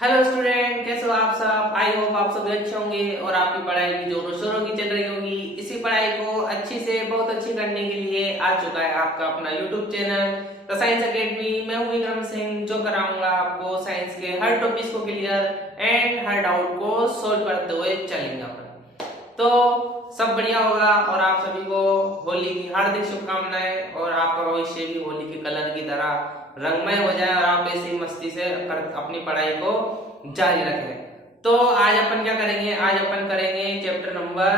Hello student, कैसे हो आप सब। आई होप आप सब अच्छे होंगे और आपकी पढ़ाई भी जोरों शोरों की चल रही होगी। इसी पढ़ाई को अच्छी से बहुत अच्छी करने के लिए आ चुका है आपका अपना YouTube channel the science academy. मैं हूं विक्रम सिंह, जो कराऊंगा आपको साइंस के हर टॉपिक्स को क्लियर एंड हर डाउट को सोल्व करते हुए चलेंगे अपन। तो सब बढ़िया होगा और आप सभी को होली की हार्दिक शुभकामनाएं और आपका भविष्य भी होली के कलर की तरह रंगमय हो जाए और आप ऐसी मस्ती से अपनी पढ़ाई को जारी रखें। तो आज अपन क्या करेंगे, आज अपन करेंगे चैप्टर नंबर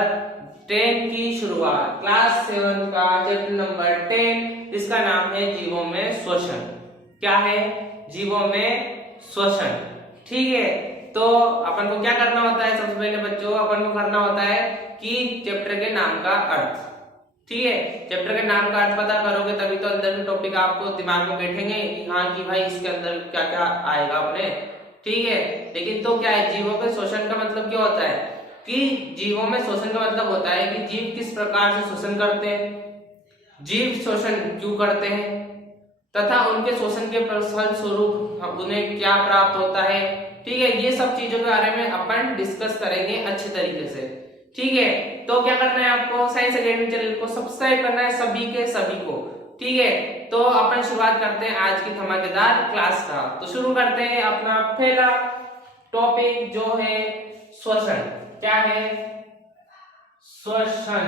10 की शुरुआत, क्लास 7 का चैप्टर नंबर 10, जिसका नाम है जीवों में श्वसन। क्या है? जीवों में श्वसन। ठीक है, तो अपन को क्या करना होता है? सबसे पहले बच्चों अपन को करना होता है कि चैप्टर के नाम का अर्थ। ठीक है, चैप्टर के नाम का अर्थ पता करोगे तभी तो अंदर के टॉपिक आपको दिमाग में बैठेंगे कि हाँ कि भाई इसके अंदर क्या क्या आएगा अपने। ठीक है, लेकिन तो क्या है, जीवों के शोषण का मतलब क्या होता है कि जीवों में शोषण का मतलब होता है कि जीव किस प्रकार से शोषण करते हैं, जीव शोषण क्यों करते हैं तथा उनके शोषण के फलस्वरूप उन्हें क्या प्राप्त होता है। ठीक है, ये सब चीजों के बारे में अपन डिस्कस करेंगे अच्छे तरीके से। ठीक है, तो क्या करना है आपको, साइंस एकेडमी चैनल को सब्सक्राइब करना है सभी के सभी को। ठीक है, तो अपन शुरुआत करते हैं आज की धमाकेदार क्लास का। तो शुरू करते हैं अपना पहला टॉपिक जो है श्वसन। क्या है? श्वसन।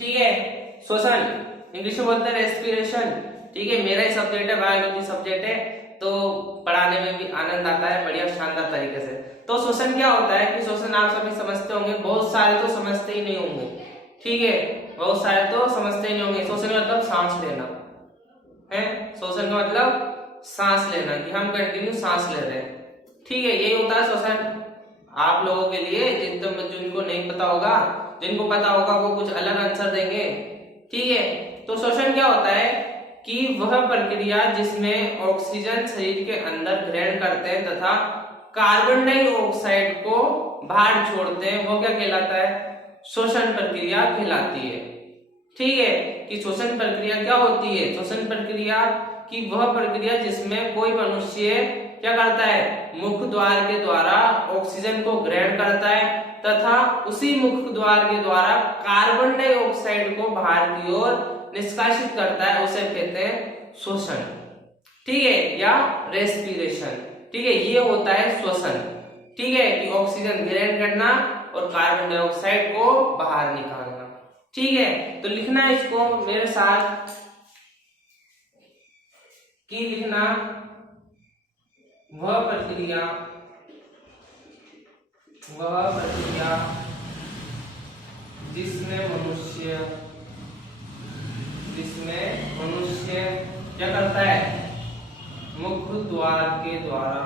ठीक है, श्वसन इंग्लिश में बोलते हैं रेस्पिरेशन। ठीक है, मेरा ही सब्जेक्ट है, बायोलॉजी सब्जेक्ट है, तो पढ़ाने में भी आनंद आता है बढ़िया शानदार तरीके से। तो श्वसन क्या होता है कि श्वसन आप सभी समझते होंगे, बहुत सारे तो समझते ही नहीं होंगे। ठीक है, बहुत सारे तो समझते ही नहीं होंगे। श्वसन का मतलब सांस लेना है, श्वसन का मतलब सांस लेना, कि हम कंटिन्यू सांस ले रहे हैं। ठीक है, यही होता है श्वसन। आप लोगों के लिए जिनको नहीं पता होगा, जिनको पता होगा वो कुछ अलग आंसर देंगे। ठीक है, तो श्वसन क्या होता है कि वह प्रक्रिया जिसमें ऑक्सीजन शरीर के अंदर ग्रहण करते हैं तथा कार्बन डाइऑक्साइड को बाहर छोड़ते हैं, वो क्या कहलाता है? श्वसन प्रक्रिया कहलाती है। ठीक है, कि श्वसन प्रक्रिया क्या होती है? श्वसन प्रक्रिया की वह प्रक्रिया जिसमें कोई मनुष्य क्या करता है, मुख द्वार के द्वारा ऑक्सीजन को ग्रहण करता है तथा उसी मुख द्वार के द्वारा कार्बन डाइऑक्साइड को बाहर की ओर निष्कासित करता है, उसे कहते हैं श्वसन। ठीक है, या रेस्पिरेशन। ठीक है, ये होता है श्वसन। ठीक है, कि ऑक्सीजन ग्रहण करना और कार्बन डाइऑक्साइड को बाहर निकालना। ठीक है, तो लिखना है इसको मेरे साथ, कि लिखना वह प्रक्रिया जिसमें मनुष्य क्या करता है, मुख द्वार के द्वारा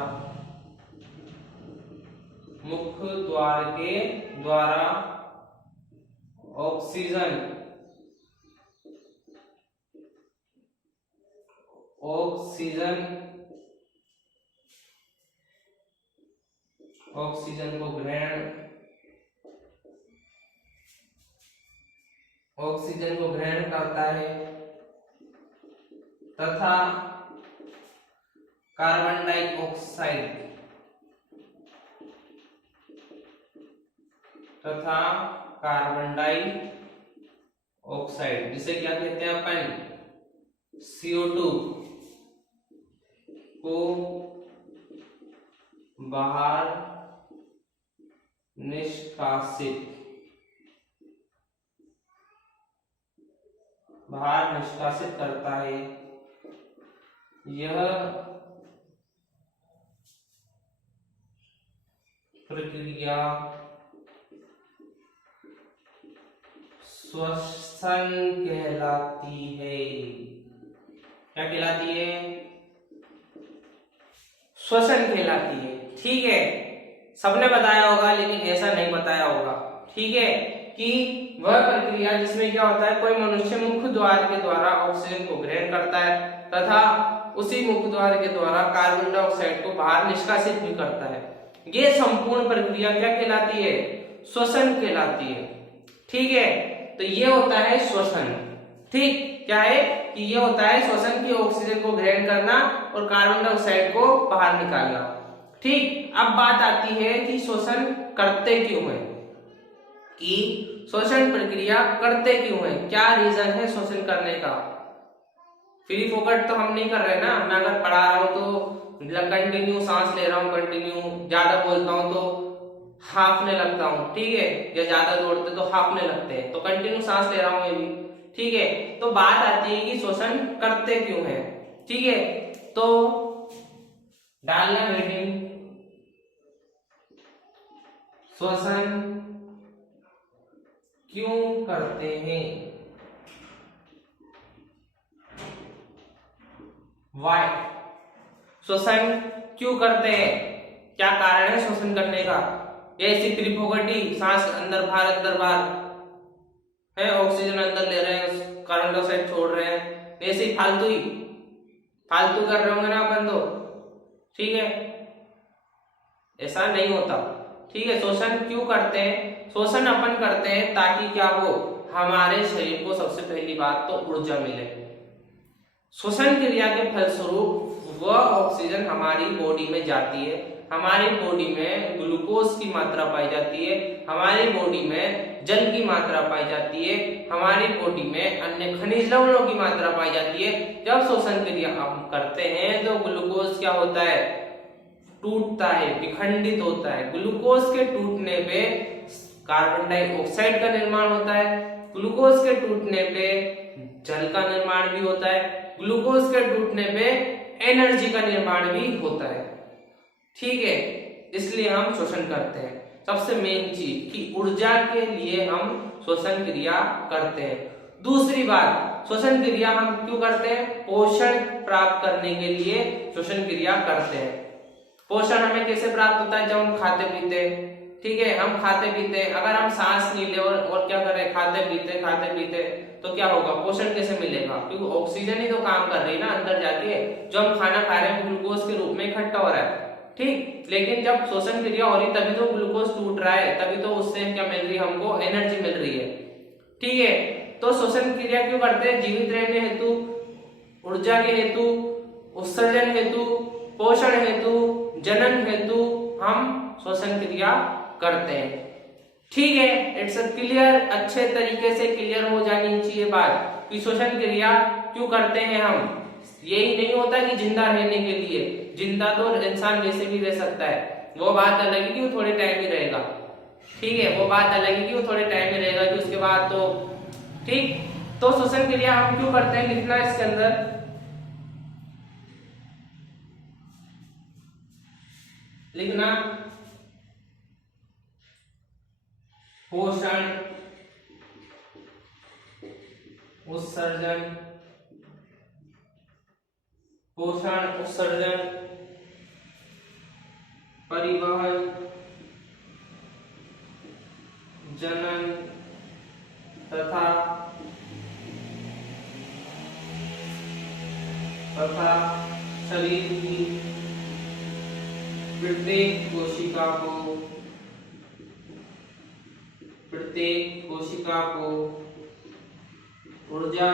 ऑक्सीजन को ग्रहण करता है तथा कार्बन डाइऑक्साइड जिसे क्या कहते हैं अपन, CO2 को बाहर निष्कासित करता है। यह प्रक्रिया श्वसन कहलाती है। क्या कहलाती है? श्वसन कहलाती है। ठीक है, सबने बताया होगा लेकिन ऐसा नहीं बताया होगा। ठीक है, कि वह प्रक्रिया जिसमें क्या होता है, कोई मनुष्य मुख द्वार के द्वारा ऑक्सीजन को ग्रहण करता है तथा उसी मुख द्वार के द्वारा कार्बन डाइऑक्साइड को बाहर निष्कासित भी करता है। ये संपूर्ण प्रक्रिया क्या कहलाती है? श्वसन कहलाती है। ठीक है, तो ये होता है श्वसन। ठीक, क्या है कि ये होता है श्वसन की ऑक्सीजन को ग्रहण करना और कार्बन डाइऑक्साइड को बाहर निकालना। ठीक, अब बात आती है कि श्वसन करते क्यों है, कि श्वसन प्रक्रिया करते क्यों है, क्या रीजन है श्वसन करने का। फ्री फोकट तो हम नहीं कर रहे ना, मैं अगर पढ़ा रहा हूं तो कंटिन्यू सांस ले रहा हूँ, कंटिन्यू ज्यादा बोलता हूँ तो हाफने लगता हूँ, ठीक है, या ज्यादा दौड़ते तो हाफने लगते हैं, तो कंटिन्यू सांस ले रहा हूँ ये भी, ठीक है। तो बात आती है कि श्वसन करते क्यों है, ठीक है। तो डालना हेडिंग श्वसन क्यों करते हैं, वाई, श्वसन क्यों करते हैं, क्या कारण है श्वसन करने का। ऐसी त्रिफोकटी सांस अंदर बाहर है, ऑक्सीजन अंदर ले रहे हैं, कार्बन डाइऑक्साइड छोड़ रहे हैं, ऐसे ही फालतू कर रहे होंगे ना अपन तो, ठीक है, ऐसा नहीं होता, ठीक है। श्वसन क्यों करते हैं, श्वसन अपन करते हैं ताकि क्या हो, हमारे शरीर को सबसे पहली बात तो ऊर्जा मिले। श्वसन क्रिया के फलस्वरूप वह ऑक्सीजन हमारी बॉडी में जाती है, हमारी बॉडी में ग्लूकोज की मात्रा पाई जाती है, हमारी बॉडी में जल की मात्रा पाई जाती है, हमारी बॉडी में अन्य खनिज लवणों की मात्रा पाई जाती है। जब श्वसन क्रिया हम करते हैं तो ग्लूकोज क्या होता है, टूटता है, विखंडित होता है। ग्लूकोज के टूटने पे कार्बन डाइऑक्साइड का निर्माण होता है, ग्लूकोज के टूटने पे जल का निर्माण भी होता है, ग्लूकोज के टूटने पे एनर्जी का निर्माण भी होता है, ठीक है। इसलिए हम श्वसन करते हैं। सबसे मेन चीज कि ऊर्जा के लिए हम श्वसन क्रिया करते हैं। दूसरी बात, श्वसन क्रिया हम क्यों करते हैं, पोषण प्राप्त करने के लिए श्वसन क्रिया करते हैं। पोषण हमें कैसे प्राप्त होता है, जब हम खाते पीते, ठीक है, हम खाते पीते, अगर हम सांस नहीं ले और क्या करें, खाते पीते तो क्या होगा, पोषण कैसे मिलेगा, क्योंकि ऑक्सीजन ही तो काम कर रही है ना अंदर जाके, जो हम खाना खा रहे हैं ग्लूकोज के रूप में इकट्ठा हो रहा है, ठीक। लेकिन जब श्वसन क्रिया हो रही तभी तो ग्लूकोज टूट रहा है, तभी तो उससे क्या मिल रही है, हमको एनर्जी मिल रही है, ठीक है। तो श्वसन क्रिया क्यों करते हैं, जीवित रहने हेतु, ऊर्जा के हेतु, उत्सर्जन हेतु, पोषण हेतु, जनन हेतु हम श्वसन क्रिया करते हैं, ठीक है। इट्स क्लियर, अच्छे तरीके से क्लियर हो जानी चाहिए बात कि श्वसन क्रिया क्यों करते हैं हम। यही नहीं होता कि जिंदा रहने के लिए, जिंदा तो इंसान वैसे भी रह सकता है, वो बात अलग है कि वो थोड़े टाइम ही रहेगा, ठीक है, वो बात अलग है कि वो थोड़े टाइम ही रहेगा, कि उसके बाद तो ठीक। तो श्वसन क्रिया हम क्यों करते हैं, लिखना इसके अंदर, लिखना पोषण, उत्सर्जन, पोषण, उत्सर्जन, परिवहन, जनन तथा शरीर की प्रत्येक कोशिका को ऊर्जा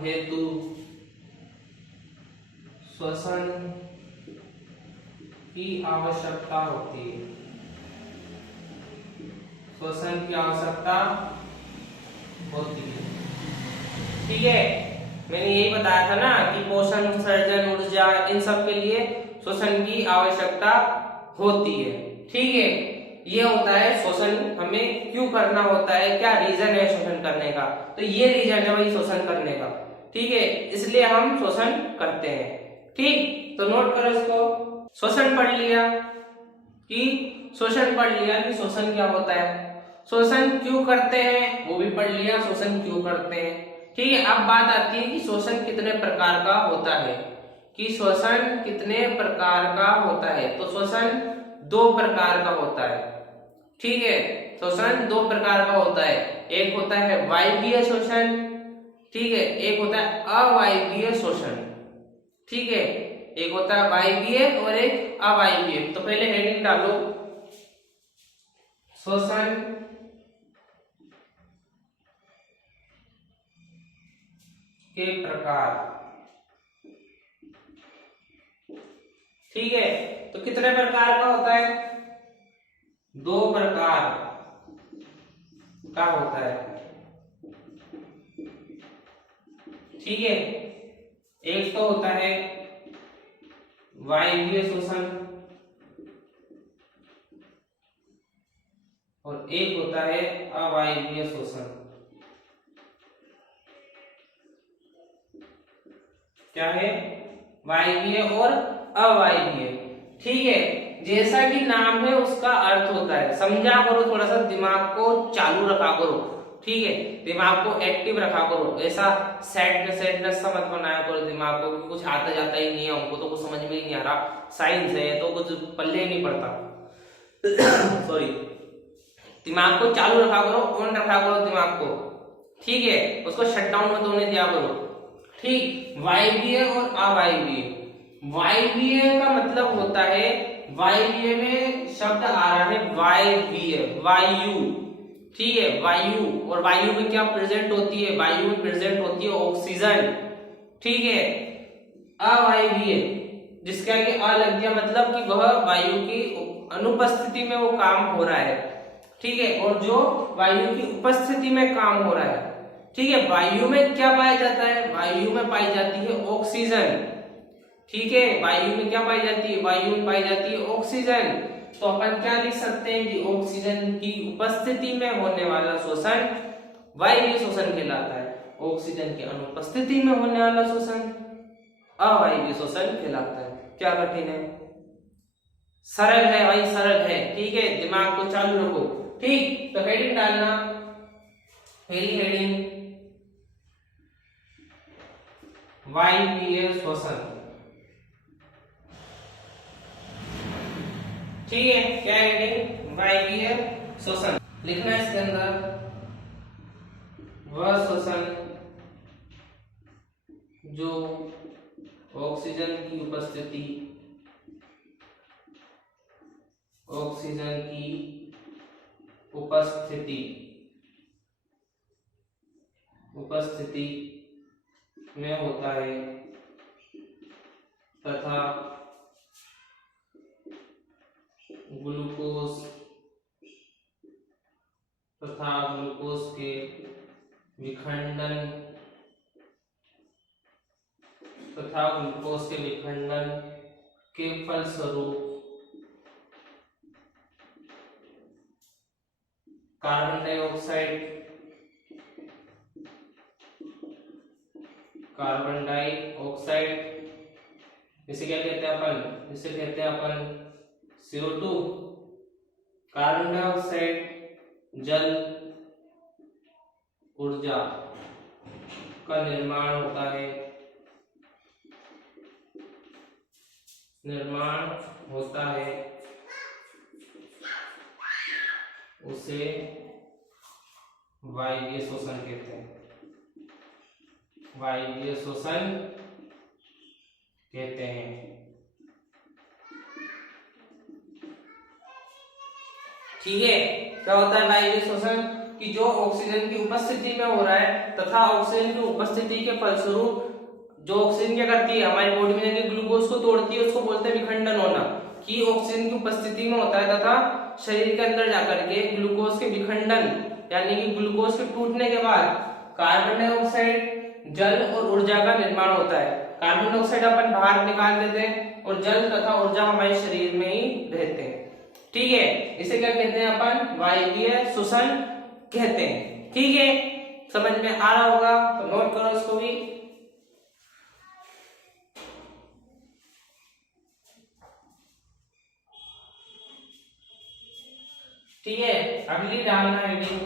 हेतु श्वसन की आवश्यकता होती है, श्वसन की आवश्यकता होती है, ठीक है। मैंने यही बताया था ना कि पोषण, उत्सर्जन, ऊर्जा, इन सब के लिए श्वसन की आवश्यकता होती है, ठीक है। ये होता है श्वसन हमें क्यों करना होता है, क्या रीजन है श्वसन करने का, तो ये रीजन है भाई श्वसन करने का, ठीक है, इसलिए हम श्वसन करते हैं, ठीक। तो नोट करो इसको, श्वसन पढ़ लिया कि श्वसन क्या होता है, श्वसन क्यों करते हैं वो भी पढ़ लिया, श्वसन क्यों करते हैं, ठीक है। अब बात आती है कि श्वसन कितने प्रकार का होता है, कि श्वसन कितने प्रकार का होता है। तो श्वसन 2 प्रकार का होता है, ठीक है, श्वसन 2 प्रकार का होता है। एक होता है वायवीय श्वसन, ठीक है, एक होता है अवायवीय श्वसन, ठीक है, एक होता है वायवीय और एक अवायवीय। तो पहले हेडिंग डालो, श्वसन के प्रकार। ठीक है, तो कितने प्रकार का होता है? 2 प्रकार का होता है। ठीक है, एक तो होता है वायवीय शोषण और एक होता है अवायवीय शोषण। क्या है? वायवीय और अवायवीय। ठीक है, जैसा कि नाम है उसका अर्थ होता है, समझा करो, थोड़ा सा दिमाग को चालू रखा करो। ठीक है, दिमाग को एक्टिव रखा करो, ऐसा सैडनेस सा मत बनाया करो दिमाग को कि कुछ आता जाता ही नहीं है, हमको तो कुछ समझ में ही नहीं आ रहा, साइंस है तो कुछ पल्ले ही नहीं पड़ता। सॉरी, दिमाग को चालू रखा करो, ऑन रखा करो दिमाग को। ठीक है, उसको शट डाउन मत होने दिया करो। ठीक, वायवीय और अवायवीय। वायवीय का मतलब होता है, वायवीय में शब्द आ रहा है वायवीय, वायु। ठीक है, वायु, और वायु में क्या प्रेजेंट होती है? वायु में प्रेजेंट होती है ऑक्सीजन। ठीक है, अवायवीय जिसका कि अ लग गया, मतलब कि वह वायु की अनुपस्थिति में वो काम हो रहा है। ठीक है, और जो वायु की उपस्थिति में काम हो रहा है। ठीक है, वायु में क्या पाया जाता है? वायु में पाई जाती है ऑक्सीजन। ठीक है, वायु में क्या पाई जाती है? वायु में पाई जाती है ऑक्सीजन। तो अपन क्या लिख सकते हैं कि ऑक्सीजन की उपस्थिति में होने वाला शोषण वायवीय शोषण कहलाता है, ऑक्सीजन की अनुपस्थिति में होने वाला शोषण अवायवीय शोषण कहलाता है। क्या कठिन है? सरल है भाई, सरल है। ठीक है, दिमाग को चालू रखो। ठीक, तो हेडिंग डालना, पहली हेडिंग वायवीय शोषण। ठीक है, क्या हेडिंग? वायवीय शोषण। लिखना इसके अंदर, वह शोषण जो ऑक्सीजन की उपस्थिति में होता है तथा ग्लूकोज के विखंडन के फलस्वरूप कार्बन डाइऑक्साइड, इसे क्या कहते हैं अपन? इसे कहते हैं अपन CO2। कार्बन डाइऑक्साइड जल ऊर्जा का निर्माण होता है, उसे वायवीय शोषण कहते हैं। वायवीय शोषण कहते हैं। ठीक है, क्या होता है वायवीय शोषण? कि जो ऑक्सीजन की उपस्थिति में हो रहा है तथा ऑक्सीजन की उपस्थिति के फलस्वरूप जो ऑक्सीजन क्या करती है, हमारी बॉडी में जाके ग्लूकोज को तोड़ती है, उसको बोलते हैं विखंडन होना। कि ऑक्सीजन की उपस्थिति में होता है तथा शरीर के अंदर जाकर के ग्लूकोज के विखंडन, यानी कि ग्लूकोज के टूटने के बाद कार्बन डाइऑक्साइड जल और ऊर्जा का निर्माण होता है। कार्बन डाइऑक्साइड अपन बाहर निकाल देते हैं और जल तथा ऊर्जा हमारे शरीर में ही रहते हैं। ठीक है, इसे क्या कहते हैं अपन? वायवीय शोषण कहते हैं। ठीक है, समझ में आ रहा होगा तो नोट करो इसको भी। ठीक है, अगली डालना हेडिंग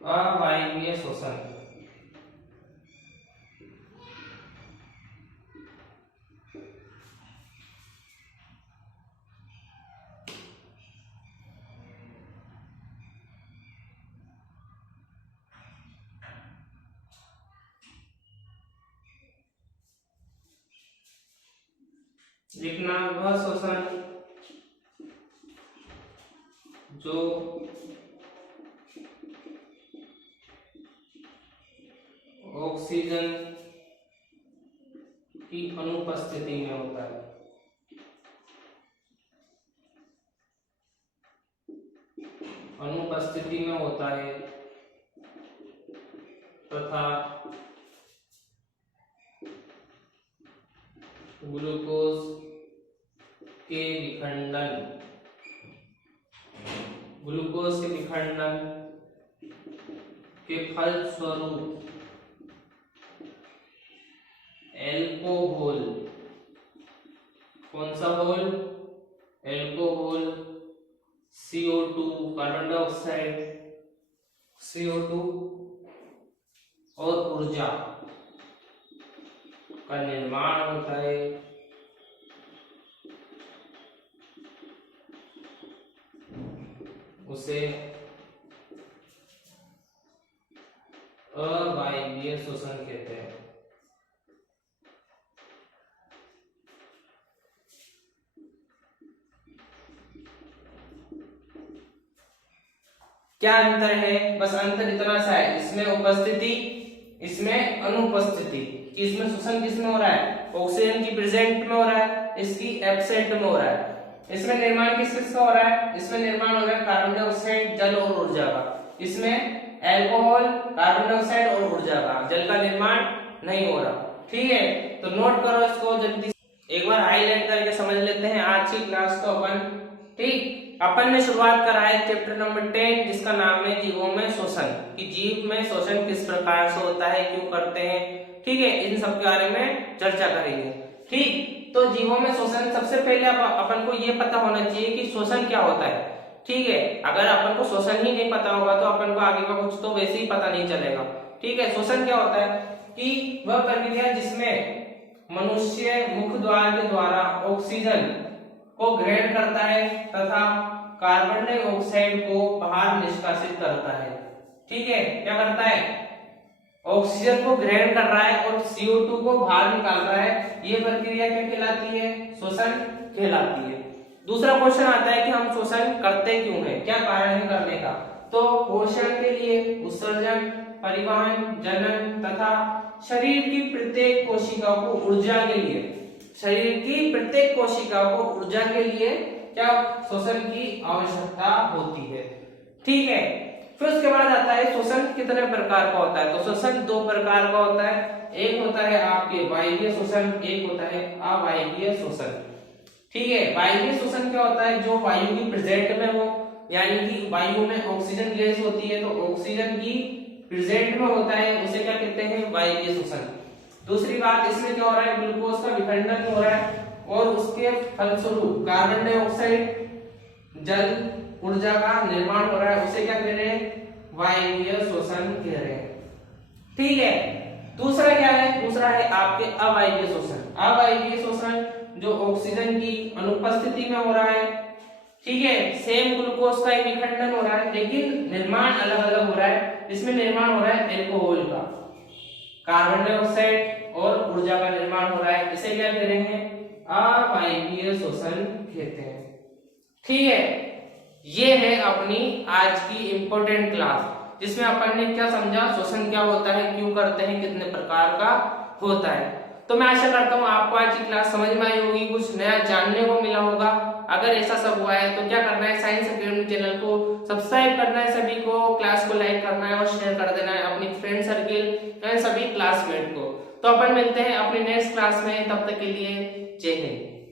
अवायवीय शोषण। लिखना, वह शोषण जो ऑक्सीजन की अनुपस्थिति में होता है। अनुपस्थिति में होता है तथा ग्लूकोज के विखंडन के फलस्वरूप एल्कोहल, कौन सा whole? Alcohol, CO2 carbon dioxide, CO2 और ऊर्जा का निर्माण होता है। उसे अवायवीय शोषण कहते हैं। क्या अंतर है? बस अंतर इतना सा है, इसमें उपस्थिति, इसमें अनुपस्थिति। कि इसमें शोषण किसमें हो रहा है? ऑक्सीजन की प्रेजेंट में हो रहा है, इसकी एब्सेंट में हो रहा है। इसमें निर्माण किसका हो रहा है? इसमें निर्माण हो रहा है कार्बन डाइऑक्साइड, जल और ऊर्जा का। इसमें अल्कोहल, कार्बन डाइऑक्साइड और ऊर्जा का, जल का निर्माण नहीं हो रहा। ठीक है, तो नोट करो इसको जल्दी, एक बार हाईलाइट करके समझ लेते हैं आज की क्लास को अपन। ठीक, अपन ने शुरुआत करा है चैप्टर नंबर 10 जिसका नाम है जीवों में शोषण, कि जीव में शोषण किस प्रकार से होता है, क्यों करते हैं। ठीक है, इन सब के बारे में चर्चा करेंगे। ठीक, तो जीवों में शोषण, सबसे पहले अपन को ये पता होना चाहिए कि शोषण क्या होता है। ठीक है, अगर अपन को शोषण ही नहीं पता होगा तो अपन को आगे का कुछ तो वैसे ही पता नहीं चलेगा। ठीक है, शोषण क्या होता है कि वह प्रक्रिया जिसमें मनुष्य मुख द्वार के द्वारा ऑक्सीजन को ग्रहण करता है तथा कार्बन डाइऑक्साइड को बाहर निष्कासित करता है। ठीक है, क्या करता है? ऑक्सीजन को ग्रहण कर रहा है और CO2 को बाहर निकाल रहा है। ये प्रक्रिया क्या कहलाती है? शोषण कहलाती है। दूसरा क्वेश्चन आता है कि हम शोषण करते क्यों हैं, क्या कारण है करने का? तो पोषण के लिए, उत्सर्जन, परिवहन, जनन तथा शरीर की प्रत्येक कोशिका को ऊर्जा के लिए, शरीर की प्रत्येक कोशिका को ऊर्जा के लिए क्या शोषण की आवश्यकता होती है। ठीक है, फिर उसके बाद आता है शोषण कितने प्रकार का होता है। तो शोषण दो प्रकार का होता है, एक होता है आपके वायवीय शोषण, एक होता है अवायवीय शोषण। ठीक है, वायवीय शोषण क्या होता है? जो वायु की प्रेजेंट में हो, यानी कि वायु में ऑक्सीजन गैस होती है तो ऑक्सीजन की प्रेजेंट में होता है, उसे क्या कहते हैं? वायवीय शोषण। दूसरी बात, इसमें क्या हो रहा है? ग्लूकोज का विखंडन हो रहा है और उसके फलस्वरूप कार्बन डाइऑक्साइड, जल, ऊर्जा का निर्माण हो रहा है, उसे क्या कह रहे हैं? वायवीय शोषण कह रहे हैं। ठीक है, दूसरा क्या है? दूसरा है आपके अवायवीय शोषण। अवायवीय शोषण जो ऑक्सीजन की अनुपस्थिति में हो रहा है। ठीक है, सेम ग्लूकोज का ही विखंडन हो रहा है लेकिन निर्माण अलग अलग हो रहा है। इसमें निर्माण हो रहा है एल्कोहल का, कार्बन डाइऑक्साइड और ऊर्जा का निर्माण हो रहा है, इसे क्या कह रहे हैं? अवायवीय शोषण कहते हैं। ठीक है, ये है अपनी आज की इंपॉर्टेंट क्लास जिसमें अपन ने क्या समझा, शोषण क्या होता है, क्यों करते हैं, कितने प्रकार का होता है। तो मैं आशा करता हूँ आपको आज की क्लास समझ में आई होगी, कुछ नया जानने को मिला होगा। अगर ऐसा सब हुआ है तो क्या करना है? साइंस एकेडमी चैनल को सब्सक्राइब करना है, सभी को क्लास को लाइक करना है और शेयर कर देना है अपनी फ्रेंड सर्किल एंड सभी क्लासमेट को। तो अपन मिलते हैं अपनी नेक्स्ट क्लास में, तब तक के लिए जय हिंद।